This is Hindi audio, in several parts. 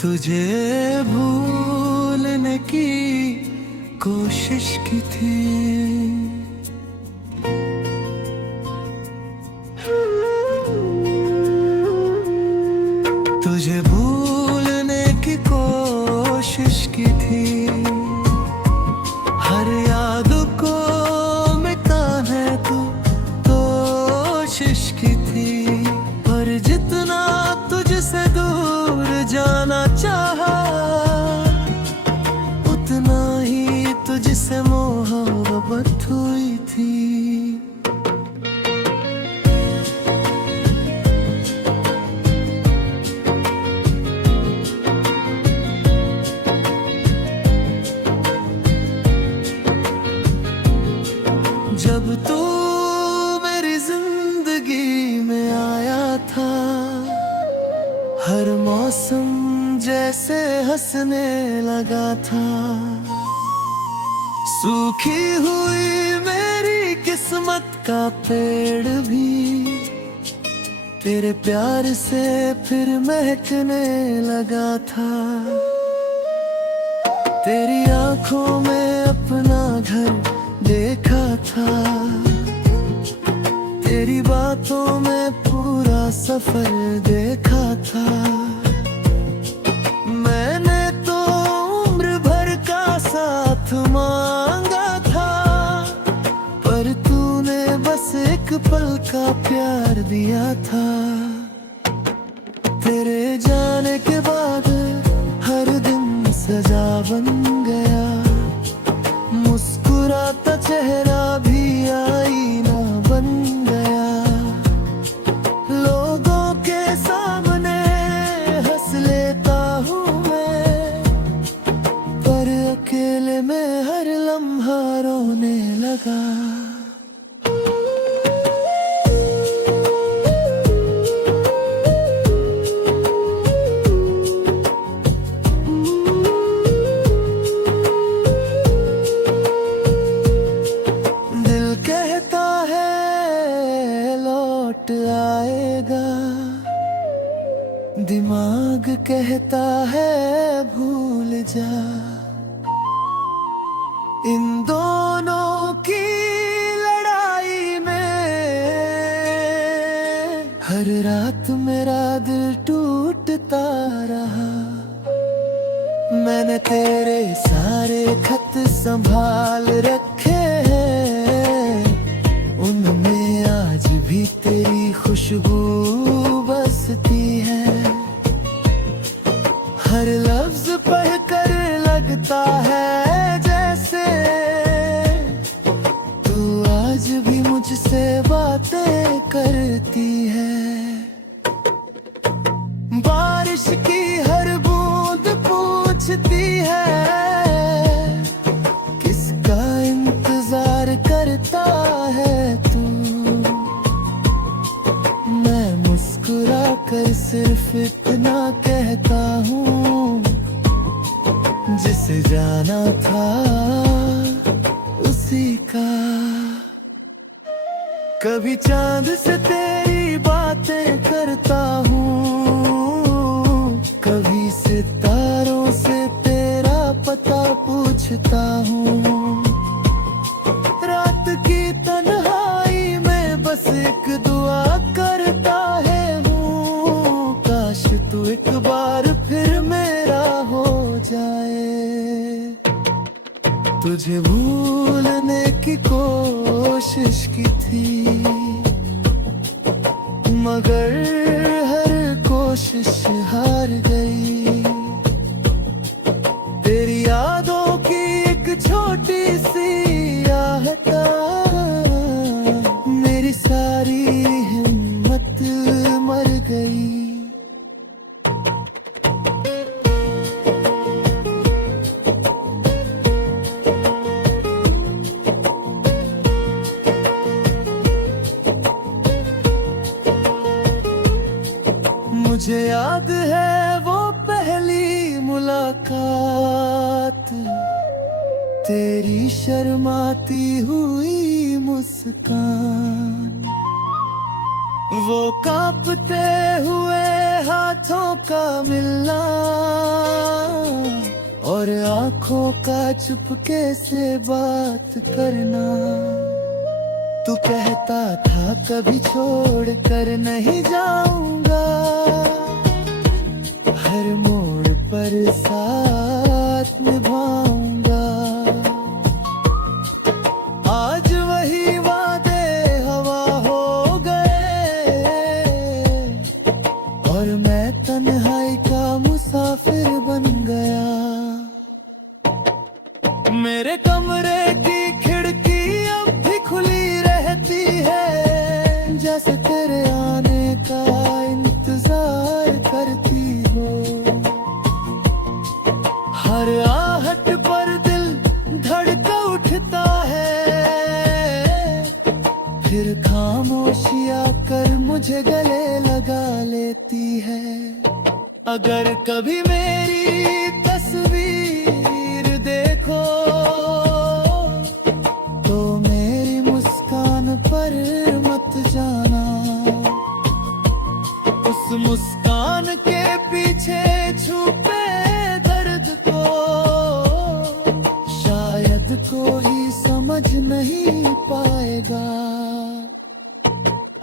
तुझे भूलने की कोशिश की थी। तुझे भूलने की कोशिश की थी। हर याद को मिटाने तू कोशिश की थी। पर जितना तुझसे दूर जाना चाहा, उतना ही तुझसे मोहब्बत हुई थी। जब तू मेरी जिंदगी में आया था, हर मौसम जैसे हंसने लगा था। सूखी हुई मेरी किस्मत का पेड़ भी तेरे प्यार से फिर महकने लगा था। तेरी आंखों में अपना घर देखा था। तेरी बातों में पूरा सफर देखा था। मैंने तो उम्र भर का साथ मांगा था, पर तूने बस एक पल का प्यार दिया था। तेरे जाने के बाद हर दिन सजा बन गया। मुस्कुराता चेहरा भी आईना बन गया। लोगों के सामने हंस लेता हूँ मैं, पर अकेले में हर लम्हा रोने लगा। आएगा, दिमाग कहता है भूल जा। इन दोनों की लड़ाई में हर रात मेरा दिल टूटता रहा। मैंने तेरे सारे खत संभाल रखे हैं, उनमें आज भी तेरी खुशबू बसती है। हर लफ्ज पढ़कर लगता है जैसे तू आज भी मुझसे बातें करती है। बारिश की हर बूंद पूछती है, किसका इंतजार करता है तू। मुस्कुरा कर सिर्फ इतना कहता हूँ, जिसे जाना था उसी का। कभी चांद से तेरी बातें करता हूँ, कभी सितारों से तेरा पता पूछता हूँ। रात की तन्हाई में बस एक दुआ करता है हूँ, काश तू एक बार फिर मेरा हो जाए। तुझे भूलने की कोशिश की थी, मगर हर कोशिश हार गई। तेरी यादों की एक छोटी सी आहटा मेरी सारी हिम्मत मर गई। मुझे याद है वो पहली मुलाकात, तेरी शर्माती हुई मुस्कान। वो कांपते हुए हाथों का मिलना और आंखों का चुपके से बात करना। तू कहता था कभी छोड़ कर नहीं जाऊंगा, हर मोड़ पर साथ निभाऊंगा। आज वही वादे हवा हो गए और मैं तन्हाई का मुसाफिर बन गया। मेरे कमरे की खिड़की अब भी खुली रहती है, जैसे तेरे आने का इंतजार करती हो। हर आहट पर दिल धड़का उठता है, फिर खामोशी आकर मुझे गले लगा लेती है। अगर कभी मेरी तस्वीर देखो तो मेरी मुस्कान पर मत जाना। उस मुस्कान के पीछे छुपे दर्द को शायद कोई समझ नहीं पाएगा।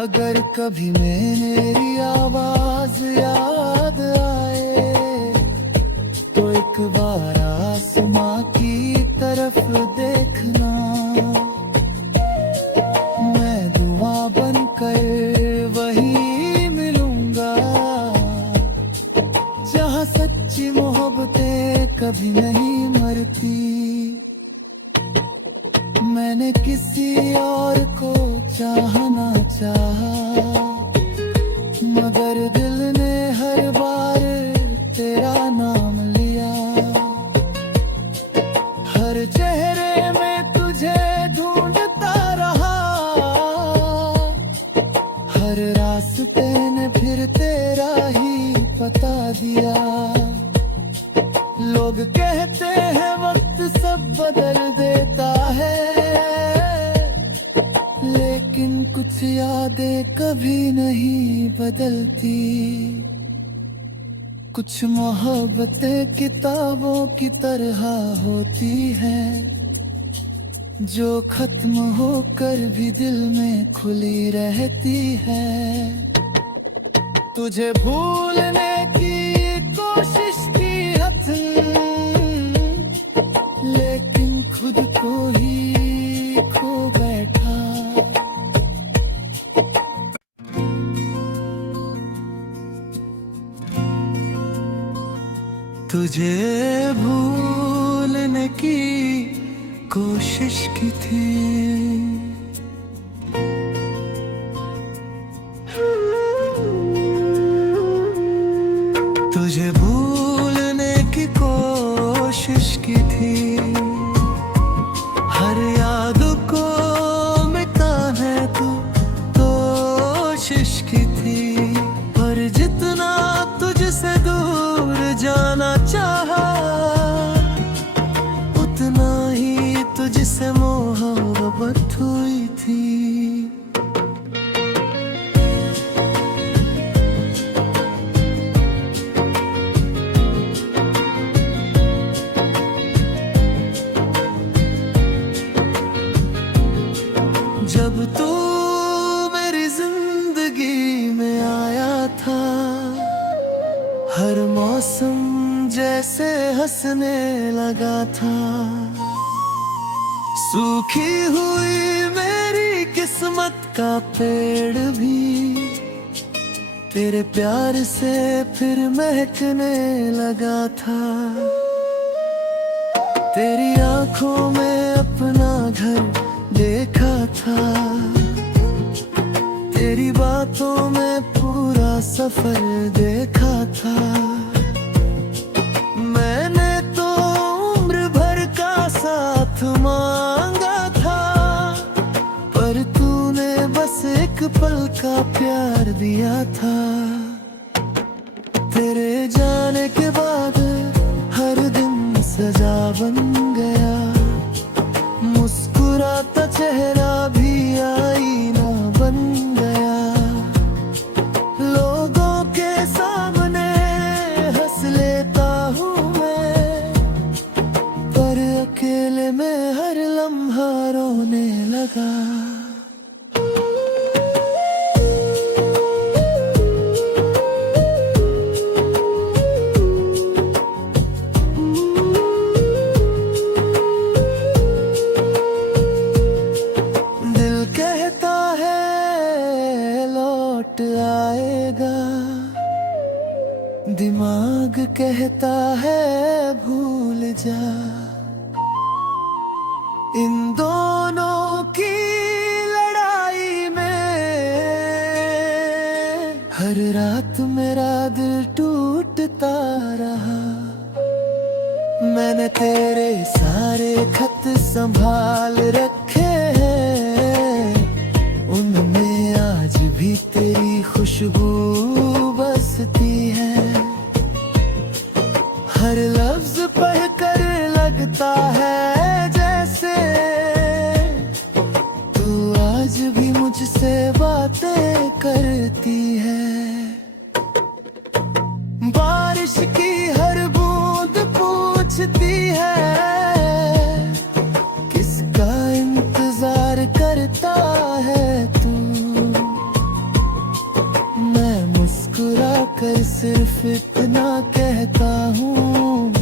अगर कभी मेरी आवाज याद आए तो एक बार आसमां की तरफ देखना। मैं दुआ बनकर वहीं मिलूंगा जहां सच्ची मोहब्बतें कभी नहीं मरती। मैंने किसी और को चाहना चाहा, मगर दिल ने हर बार तेरा नाम लिया। हर चेहरे में तुझे ढूंढता रहा, हर रास्ते ने फिर तेरा ही पता दिया। लोग कहते हैं वक्त सब बदल देता है, लेकिन कुछ यादें कभी नहीं बदलती। कुछ मोहब्बतें किताबों की तरह होती हैं, जो खत्म होकर भी दिल में खुली रहती है। तुझे भूलने की कोशिश की लेकिन खुद को ही खो बैठा। तुझे भूलने की कोशिश की थी, तुझे भूलने की कोशिश की थी। हर याद को मिटाने तू कोशिश की थी, पर जितना तुझसे दूर जाना चाहा, उतना ही तुझसे मोहब्बत हुई थी। जब तू मेरी जिंदगी में आया था, हर मौसम जैसे हंसने लगा था। सूखी हुई मेरी किस्मत का पेड़ भी तेरे प्यार से फिर महकने लगा था। तेरी आंखों में अपना घर देखा था, तेरी बातों में पूरा सफर देखा था। मैंने तो उम्र भर का साथ मांगा था, पर तूने बस एक पल का प्यार दिया था। तेरे जाने के बाद हर दिन सजा बन गया, मुस्कुराता चेहरा भी आईना बन गया। लौट आएगा। दिमाग कहता है भूल जा। इन दोनों की लड़ाई में हर रात मेरा दिल टूटता रहा। मैंने तेरे सारे खत संभाल रखे हैं, उनमें आज भी तेरी खुशबू बसती है। हर लफ्ज पढ़कर लगता है जैसे तू आज भी मुझसे बातें करती है। बारिश की हर बूंद पूछती है किसका इंतजार करता है तू। मैं मुस्कुरा कर सिर्फ इतना कहता हूँ,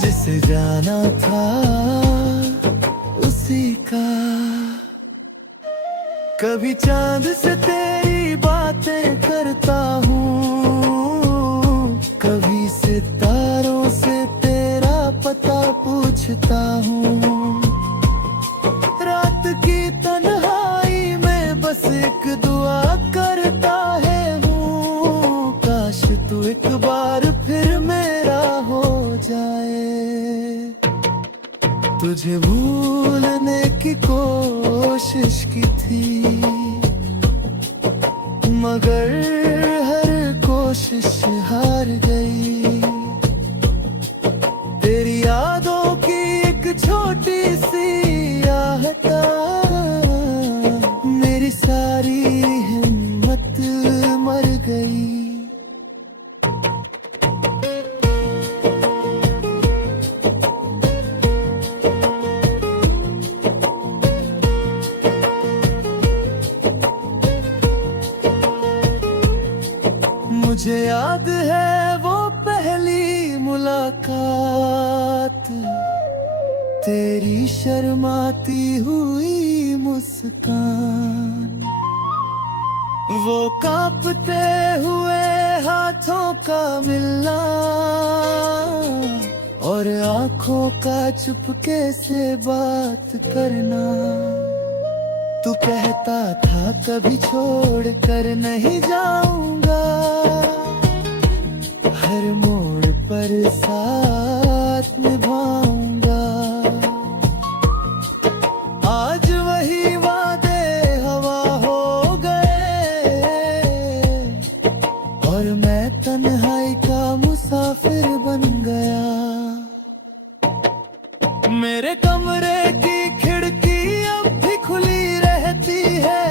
जिसे जाना था उसी का। कभी चांद से तेरी बातें करता हूँ, कभी सितारों से तेरा पता पूछता हूँ। रात की तन्हाई में बस एक दुआ करता है हूँ, काश तू एक बार फिर मेरा हो जाए। तुझे भूलने की कोशिश की थी, मगर हर कोशिश हार गई। तेरी यादों की एक छोटी सी आहटा मेरी सारी हिम्मत मर गई। मुझे याद है वो पहली मुलाकात, तेरी शर्माती हुई मुस्कान, वो कांपते हुए हाथों का मिलना और आंखों का चुपके से बात करना। तू कहता था कभी छोड़ कर नहीं जाऊंगा, हर मोड़ पर साथ निभाऊंगा। आज वही वादे हवा हो गए और मैं तन्हाई का मुसाफिर बन गया। मेरे कमरे की खिड़की अब भी खुली रहती है,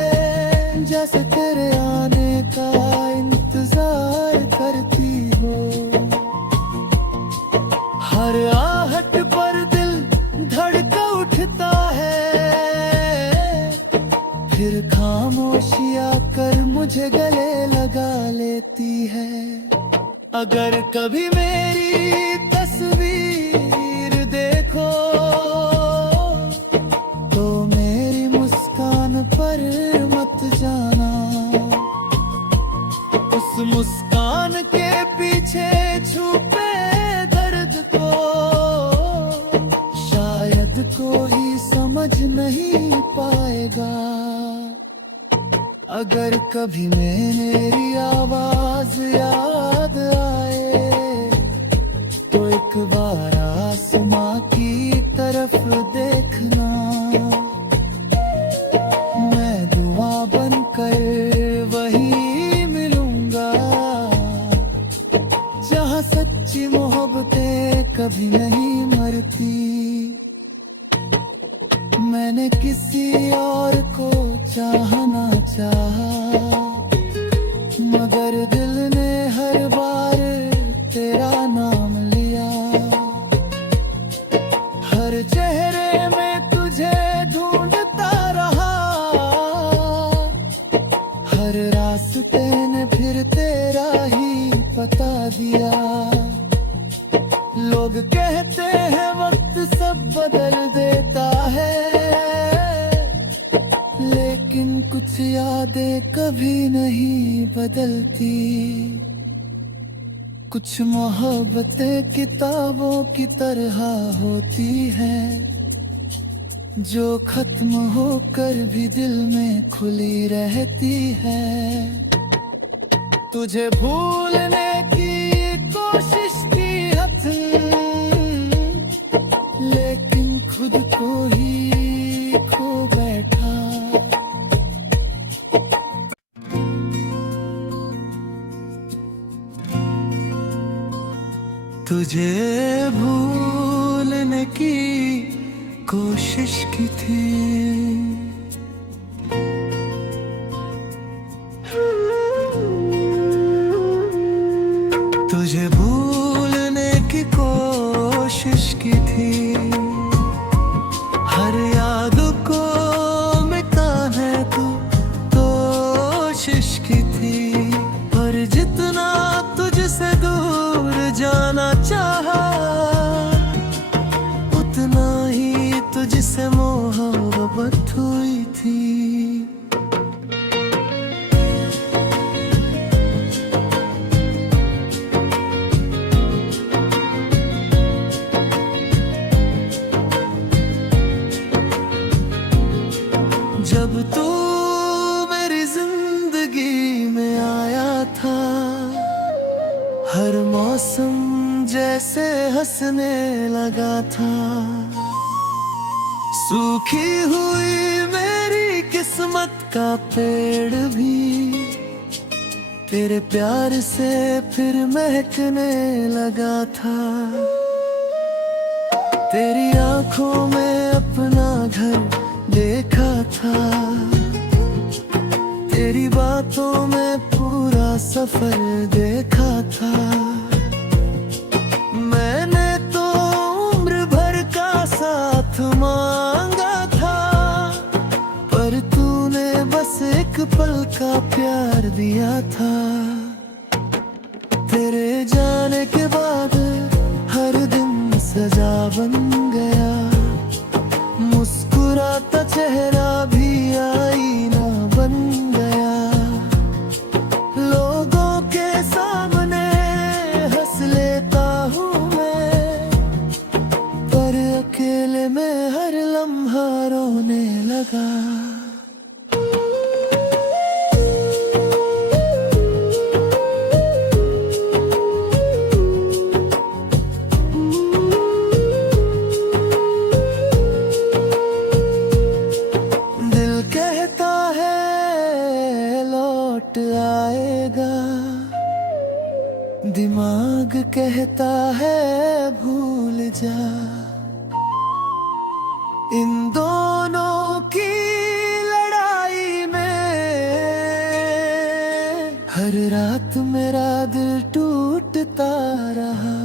जैसे तेरे आने का इंतजार करती हो। हर आहट पर दिल धड़का उठता है, फिर खामोशी आकर मुझे गले लगा लेती है। अगर कभी मेरी तस्वीर देखो तो मेरी मुस्कान पर मत जाना। उस मुस्कान के पीछे छुपे दर्द को शायद कोई समझ नहीं पाएगा। अगर कभी मेरी आवाज याद आए तो एक बार आसमां की तरफ देखना। मैं दुआ बनकर वही मिलूंगा जहां सच्ची मोहब्बतें कभी नहीं मरती। मैंने किसी और को चाहना चाहा, मगर दिल ने हर बार तेरा नाम लिया। हर चेहरे में तुझे ढूंढता रहा, हर रास्ते ने फिर तेरा ही बता दिया। लोग कहते हैं वक्त सब बदल देता है, लेकिन कुछ यादें कभी नहीं बदलती, कुछ मोहब्बतें किताबों की तरह होती हैं, जो खत्म होकर भी दिल में खुली रहती है। तुझे भूलने की कोशिश की लेकिन खुद को ही खो बैठा। तुझे भूलने की कोशिश की थी, तुझे भूलने की कोशिश की थी, हर याद को मिटाने तू कोशिश की थी, पर जितना तुझसे दूर जाना चाहा, उतना ही तुझसे मोहब्बत हुई थी। जब तू मेरी जिंदगी में आया था, हर मौसम जैसे हंसने लगा था। सूखी हुई मेरी किस्मत का पेड़ भी तेरे प्यार से फिर महकने लगा था। तेरी आंखों में अपना घर देखा था, तेरी बातों में पूरा सफर देखा था। मैंने तो उम्र भर का साथ मांगा था, पर तूने बस एक पल का प्यार दिया था। तेरे जाने के बाद हर दिन सजा बन गया, मुस्कुराता चेहरा भी आईना बन गया। लोगों के सामने हंस लेता हूँ मैं, पर अकेले में हर लम्हा रोने लगा। आएगा, दिमाग कहता है भूल जा। इन दोनों की लड़ाई में हर रात मेरा दिल टूटता रहा।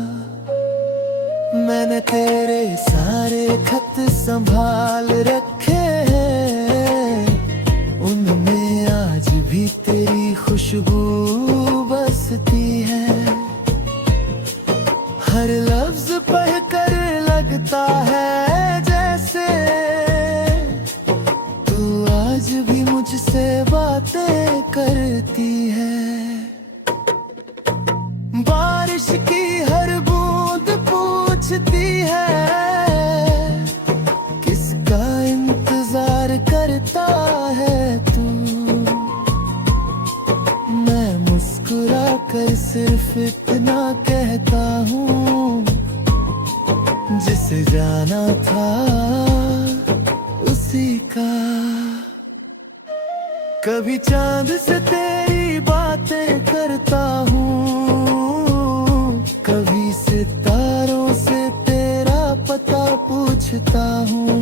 मैंने तेरे सारे खत संभाल रखे हैं, उनमें आज भी तेरी खुशबू बसती है। हर लफ्ज पढ़कर लगता है जैसे तू आज भी मुझसे बातें करती है। बारिश की हर बूंद पूछती है, किसका इंतजार करता है तू। मैं मुस्कुरा कर सिर्फ इतना कहता हूँ, जिसे जाना था उसी का। कभी चांद से तेरी बातें करता हूँ, कभी सितारों से तेरा पता पूछता हूँ।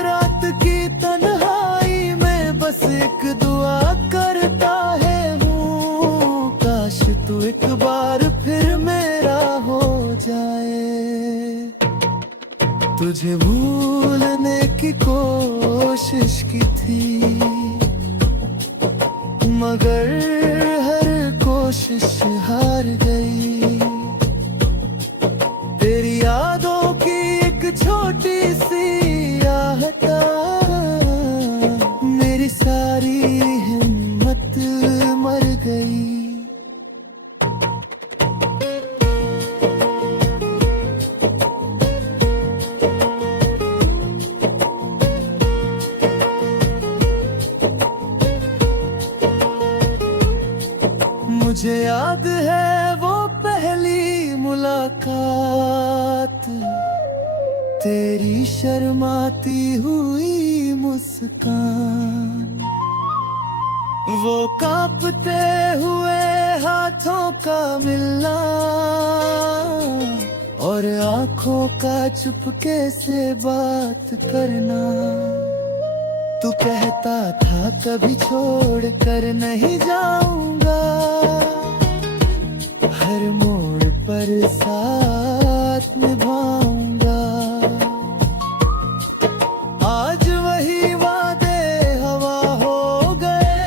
रात की तन्हाई में बस एक दुआ करता है हूँ, काश तू एक बार फिर मेरा हो जाए। तुझे भूलने की कोशिश की थी, मगर हर कोशिश हार गई। तेरी यादों की एक छोटी सी आहट सारी हिम्मत मर गई। मुझे याद है वो पहली मुलाकात, तेरी शर्माती हुई मुस्कान, वो कांपते हुए हाथों का मिलना और आंखों का चुपके से बात करना। तू कहता था कभी छोड़ कर नहीं जाऊंगा, हर मोड़ पर साथ निभाऊंगा। आज वही वादे हवा हो गए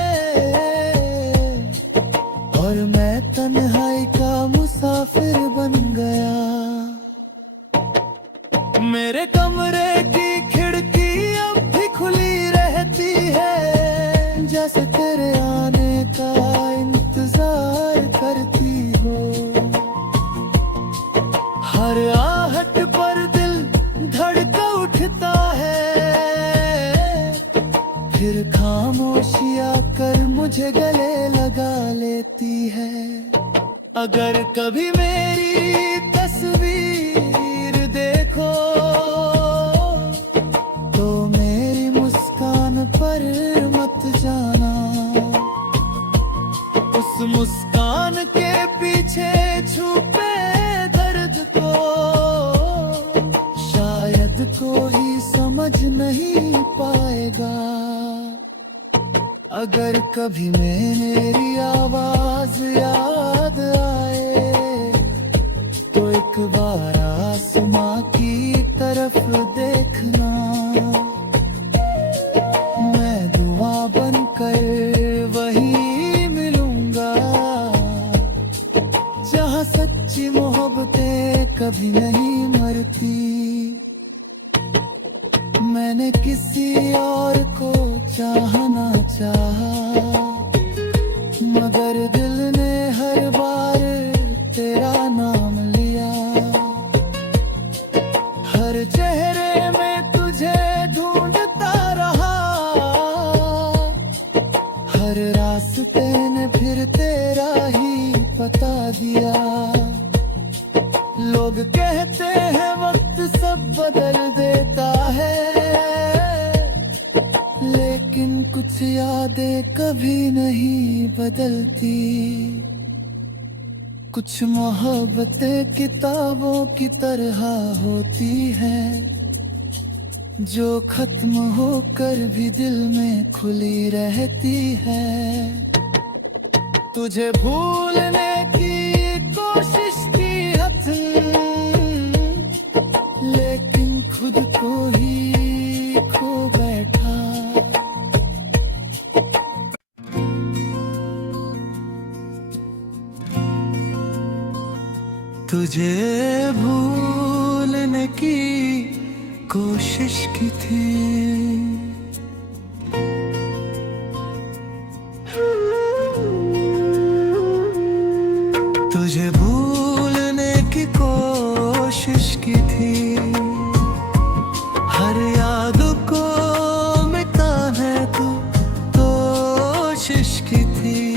और मैं तन्हाई का मुसाफिर बन गया। मेरे कमरे की खिड़की अब भी खुली रहती है, जैसे तेरे आने का इंतजार करती हो। हर आहट पर दिल धड़क उठता है, फिर खामोशी आकर मुझे गले लगा लेती है। अगर कभी मेरी तस्वीर देखो तो मेरी मुस्कान पर मत जाना, उस मुस्कान के पीछे छुपे दर्द को शायद कोई समझ नहीं पाएगा। अगर कभी मेरी आवाज याद आए तो एक बार आसमां की तरफ देखना, मैं दुआ बनकर वहीं मिलूंगा जहां सच्ची मोहब्बतें कभी नहीं मरती। मैंने किसी और को चाहना चाहा, मगर दिल ने हर बार तेरा नाम लिया। हर चेहरे में तुझे ढूंढता रहा, हर रास्ते ने फिर तेरा ही बता दिया। लोग कहते हैं वक्त सब बदल देता है, लेकिन कुछ यादें कभी नहीं बदलती। कुछ मोहब्बतें किताबों की तरह होती हैं, जो खत्म होकर भी दिल में खुली रहती है। तुझे भूलने की कोशिश की लेकिन खुद को ही खो बैठा। तुझे भूलने की कोशिश की थी, तुझे भूलने की कोशिश की थी। हर याद को मिटाने तू कोशिश की थी।